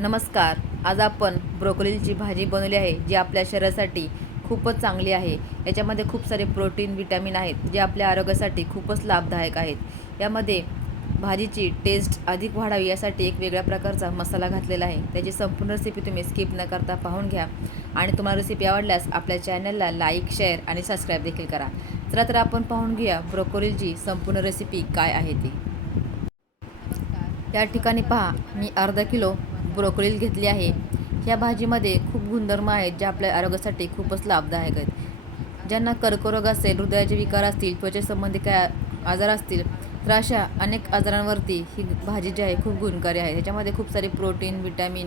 नमस्कार. आज आपण ब्रोकोलीची भाजी बनवली आहे जी आपल्या शरीरासाठी खूपच चांगली आहे. याच्यामध्ये खूप सारे प्रोटीन विटॅमिन आहेत जे आपल्या आरोग्यासाठी खूपच लाभदायक आहेत. यामध्ये भाजीची टेस्ट अधिक वाढावी यासाठी एक वेगळ्या प्रकारचा मसाला घातलेला आहे. त्याची संपूर्ण रेसिपी तुम्ही स्किप न करता पाहून घ्या. आणि तुम्हाला रेसिपी आवडल्यास आपल्या चॅनलला लाईक शेअर आणि सबस्क्राईब देखील करा. चला तर आपण पाहून घेऊया ब्रोकोलीची संपूर्ण रेसिपी काय आहे ती. या ठिकाणी पहा मी अर्धा किलो ब्रोकोली घेतली आहे. या भाजीमध्ये खूप गुणधर्म आहेत जे आपल्या आरोग्यासाठी खूपच लाभदायक आहेत. ज्यांना कर्करोग असेल हृदयाचे विकार असतील त्वचेसंबंधी काय आजार असतील तर अशा अनेक आजारांवरती ही भाजी जी आहे खूप गुणकारी आहे. त्याच्यामध्ये खूप सारे प्रोटीन विटॅमिन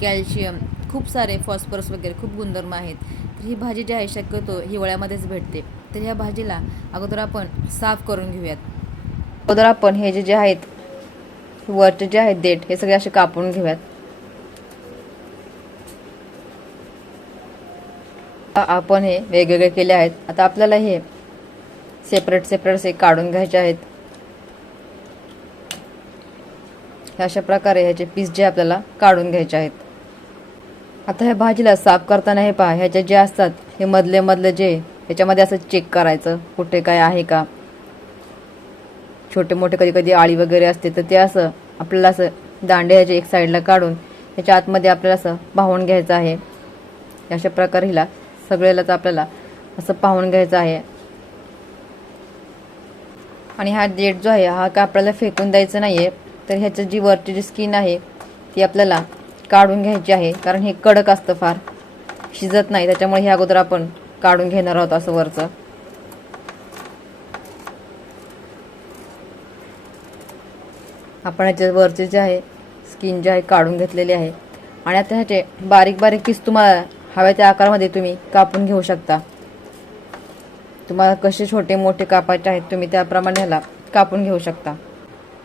कॅल्शियम खूप सारे फॉस्फरस वगैरे खूप गुणधर्म आहेत. तर ही भाजी जी आहे शक्यतो हिवाळ्यामध्येच भेटते. तर ह्या भाजीला अगोदर आपण साफ करून घेऊयात. अगोदर आपण हे जे जे आहेत वरचे जे आहेत देठ हे सगळे असे कापून घेऊयात. आपण हे वेगवेगळे केले आहेत. आता आपल्याला हे सेपरेट सेपरेट असे काढून घ्यायचे आहेत. अशा प्रकारे ह्याचे पीस जे आपल्याला काढून घ्यायचे आहेत. आता ह्या भाजीला साफ करताना हे पहा ह्याचे जे असतात हे मधले मधले जे ह्याच्यामध्ये असं चेक करायचं कुठे काय आहे का? छोटे मोठे कधी कधी आळी वगैरे असते तर ते असं आपल्याला असं दांडे ह्याचे एक साईडला काढून ह्याच्या आतमध्ये आपल्याला असं पाहून घ्यायचं आहे. अशा प्रकारे हिला सगळ्यालाच आपल्याला असं पाहून घ्यायचं आहे. आणि हा डेट जो आहे हा का आपल्याला फेकून द्यायचं नाही आहे तर ह्याचं जी वरची जी स्किन आहे ती आपल्याला काढून घ्यायची आहे कारण हे कडक असतं फार. शिजत नाही त्याच्यामुळे हे अगोदर आपण काढून घेणार आहोत असं वरचं. आपण ह्याच्या वरचे जे आहे स्किन जे आहे काढून घेतलेली आहे. आणि आता ह्याचे बारीक बारीक पीस तुम्हाला हव्या त्या आकारामध्ये तुम्ही कापून घेऊ शकता. तुम्हाला कसे छोटे मोठे कापायचे आहेत तुम्ही त्याप्रमाणे ह्याला कापून घेऊ शकता.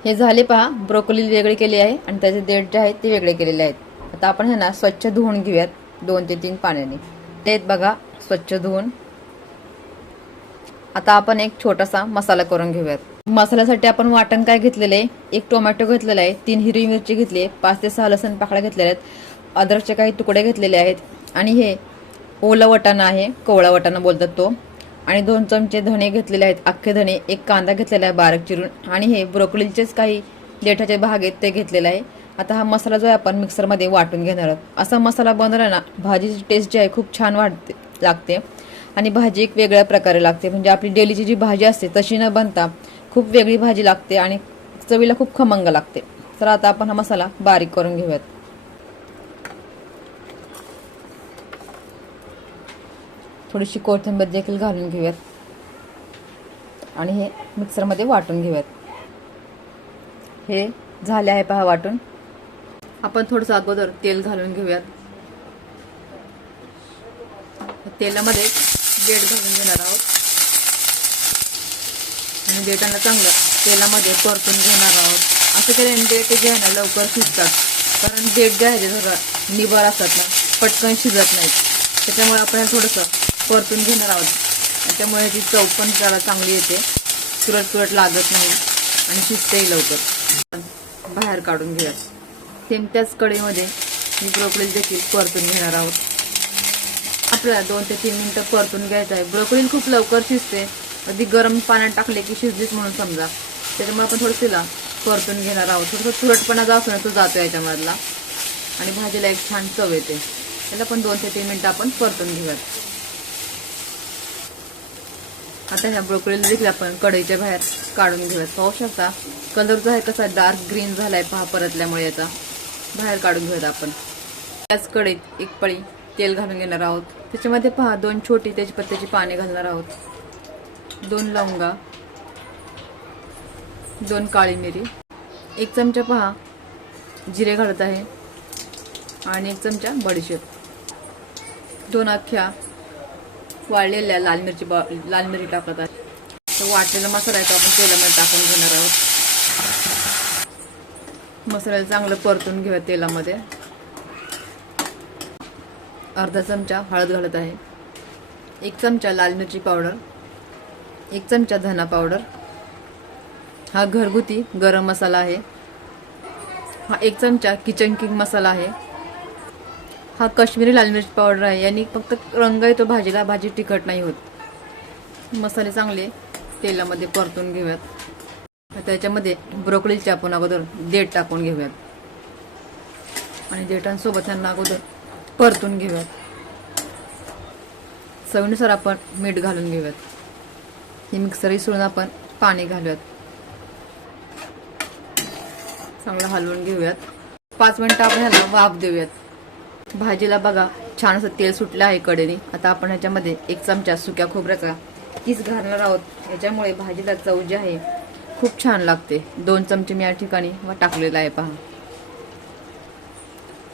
हे झाले पहा ब्रोकोली वेगळे केले आहे आणि त्याचे देठ जे आहेत ते वेगळे केलेले आहेत. आता आपण ह्यांना स्वच्छ धुवून घेऊयात दोन ते तीन पाण्याने. ते बघा स्वच्छ धुवून. आता आपण एक छोटासा मसाला करून घेऊयात. मसाल्यासाठी आपण वाटण काय घेतलेलं? आहे एक टोमॅटो घेतलेला आहे तीन हिरवी मिरची घेतली आहे पाच ते सहा लसण पाकळ्या घेतलेल्या आहेत. अद्रकचे काही तुकडे घेतलेले आहेत. आणि हे ओलं वटाणा आहे कोवळा वटाणा बोलतात तो. आणि दोन चमचे धणे घेतलेले आहेत अख्खे धणे एक कांदा घेतलेला आहे बारीक चिरून. आणि हे ब्रोकोलीचेच काही देठाचे भाग आहेत ते घेतलेले आहे. आता हा मसाला जो आहे आपण मिक्सरमध्ये वाटून घेणार आहोत. असा मसाला बनवला ना भाजीची टेस्ट जी आहे खूप छान वाटते लागते. आणि भाजी एक वेगळ्या प्रकारे लागते. म्हणजे आपली डेलीची जी भाजी असते तशी न बनता खूप वेगळी भाजी लागते आणि चवीला खूप खमंग लागते. तर आता आपण हा मसाला बारीक करून घेऊयात. थोडीशी कोथिंबीर देखील घालून घेऊयात. आणि हे मिक्सरमध्ये वाटून घेऊयात. हे झाले आहे पहा वाटून. आपण थोडंसं अगोदर तेल घालून घेऊयात. तेलामध्ये देठ घालून घेणार आहोत. आणि देठांना चांगलं तेलामध्ये परतून घेणार आहोत. असं केल्याने म्हणजे देठ जे आहे ना लवकर शिजतात. कारण देठ जे आहे ते थोडं निबर असतात ना पटकन शिजत नाहीत. त्याच्यामुळे आपण थोडंसं परतून घेणार आहोत. त्यामुळे ह्याची चव पण त्याला चांगली येते. तुरट तुरट लागत नाही आणि शिजतेही लवकर. बाहेर काढून घेऊयात. सेम त्याच कढईमध्ये मी ब्रोकलील देखील परतून घेणार आहोत. आपल्याला दोन ते तीन मिनटं परतून घ्यायचं आहे. ब्रोकोली खूप लवकर शिजते. अगदी गरम पाण्यात टाकले की शिजलीच म्हणून समजा. त्याच्यामुळे आपण थोडं तिला परतून घेणार आहोत. थोडंसं तुरटपणा जो असतो ना तो जातो याच्यामधला. आणि भाजीला एक छान चव येते. त्याला पण दोन ते तीन मिनटं आपण परतून घेऊयात. आता ह्या ब्रोकोलीला देखील आपण कढईच्या बाहेर काढून घेऊयात. पाहू शकता कलर जो आहे कसा डार्क ग्रीन झालाय पहा परतल्यामुळे याचा. बाहेर काढून घेऊयात आपण. त्याच कढईत एक पळी तेल घालून घेणार आहोत. त्याच्यामध्ये पहा दोन छोटी तेजपत्त्याची पाने घालणार आहोत. दोन लवंगा दोन काळी मिरी एक चमचा पहा जिरे घालत आहे आणि एक चमचा बडीशेप. दोन अख्ख्या वाळलेल्या लाल मिरची बा- लाल मिरची टाकत आहे. तर वाटलेला मसाला आहे तो आपण तेलामध्ये टाकून घेणार आहोत. मसाल्याला चांगलं परतून घेऊया तेलामध्ये. अर्धा चमचा हळद घालत आहे. एक चमचा लाल मिरची पावडर. एक चमचा धना पावडर. हा घरगुती गरम मसाला आहे. हा एक चमचा किचन किंग मसाला आहे. हा काश्मीरी लाल मिरची पावडर आहे. यांनी फक्त रंग येतो भाजीला भाजी तिखट नाही होत. मसाले चांगले तेलामध्ये परतून घेऊयात. त्याच्यामध्ये ब्रोकलीच्या आपण अगोदर देठ टाकून घेऊयात. आणि देठांसोबत त्यांना अगोदर परतून घेऊयात. चवीनुसार आपण मीठ घालून घेऊयात. ही मिक्सर सोडून आपण पाणी घालूयात. चांगलं हलवून घेऊयात. पाच मिनिटं आपण ह्याला वाफ देऊयात. भाजीला बघा छान असं तेल सुटलं आहे कडेने. आता आपण ह्याच्यामध्ये एक चमचा सुक्या खोबऱ्याचा किस घालणार आहोत. याच्यामुळे भाजीला चव जी आहे खूप छान लागते. दोन चमचे मी या ठिकाणी व टाकलेला आहे पहा.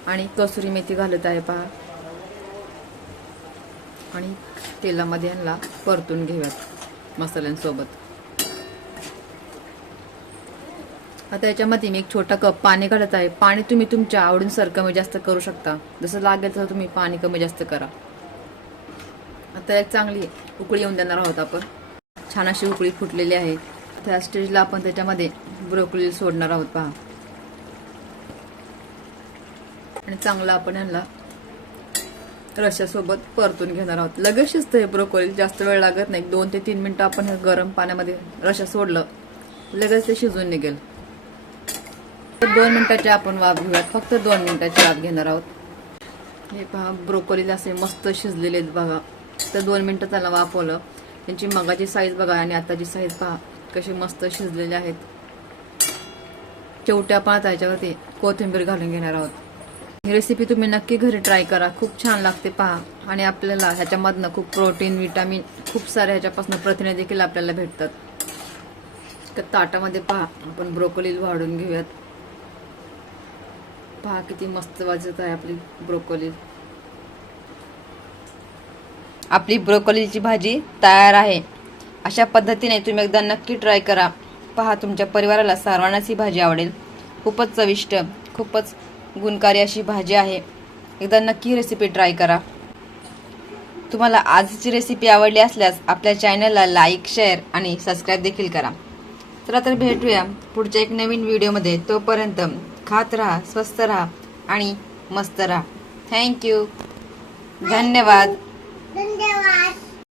आणि कसुरी मेथी घालत आहे पहा. आणि तेलामध्ये यांना परतून घेऊयात मसाल्यांसोबत. आता याच्यामध्ये मी एक छोटा कप पाणी काढत आहे. पाणी तुम्ही तुमच्या आवडीनुसार कमी जास्त करू शकता. जसं लागेल तसं तुम्ही पाणी कमी जास्त करा. आता एक चांगली उकळी येऊन देणार आहोत आपण. छान अशी उकळी फुटलेली आहे. त्या स्टेजला आपण त्याच्यामध्ये ब्रोकली सोडणार आहोत पहा. आणि चांगलं आपण ह्यांना रश्यासोबत परतून घेणार आहोत. लगेच शिजतं हे ब्रोकोली. जास्त वेळ लागत नाही. दोन ते तीन मिनिटं आपण हे गरम पाण्यामध्ये रशा सोडलं लगेच ते शिजून निघेल. दोन मिनिटाची आपण वाफ घेऊयात. फक्त दोन मिनिटाची वाफ घेणार आहोत. हे पहा ब्रोकोलीला असे मस्त शिजलेले आहेत बघा. तर दोन मिनिटं त्याला वाफवलं. त्यांची मगाची साईज बघा आणि आताची साईज पहा. कशी मस्त शिजलेले आहेत. शेवटी पाहता याच्यावरती कोथिंबीर घालून घेणार आहोत. ही रेसिपी तुम्ही नक्की घरी ट्राय करा. खूप छान लागते पहा. आणि आपल्याला ह्याच्यामधनं खूप प्रोटीन विटामिन खूप सारे ह्याच्यापासून प्रथिने देखील आपल्याला भेटतात. तर ताटामध्ये पहा. आपण ब्रोकोली वाढून घेऊयात. पहा किती मस्त वाजत आहे आपली ब्रोकोली. आपली ब्रोकोलीची भाजी तयार आहे. अशा पद्धतीने तुम्ही एकदा नक्की ट्राय करा. पहा तुमच्या परिवाराला सर्वांनाच ही भाजी आवडेल. खूपच चविष्ट खूपच गुणकारी अशी भाजी आहे. एकदा नक्की रेसिपी ट्राय करा. तुम्हाला आजची रेसिपी आवडली असल्यास आपल्या चॅनलला लाईक शेअर आणि सबस्क्राईब देखील करा. चला तर भेटूया पुढच्या एक नवीन व्हिडिओमध्ये तोपर्यंत खात राहा स्वस्त राहा आणि मस्त राहा. थँक्यू धन्यवाद. धन्यवाद.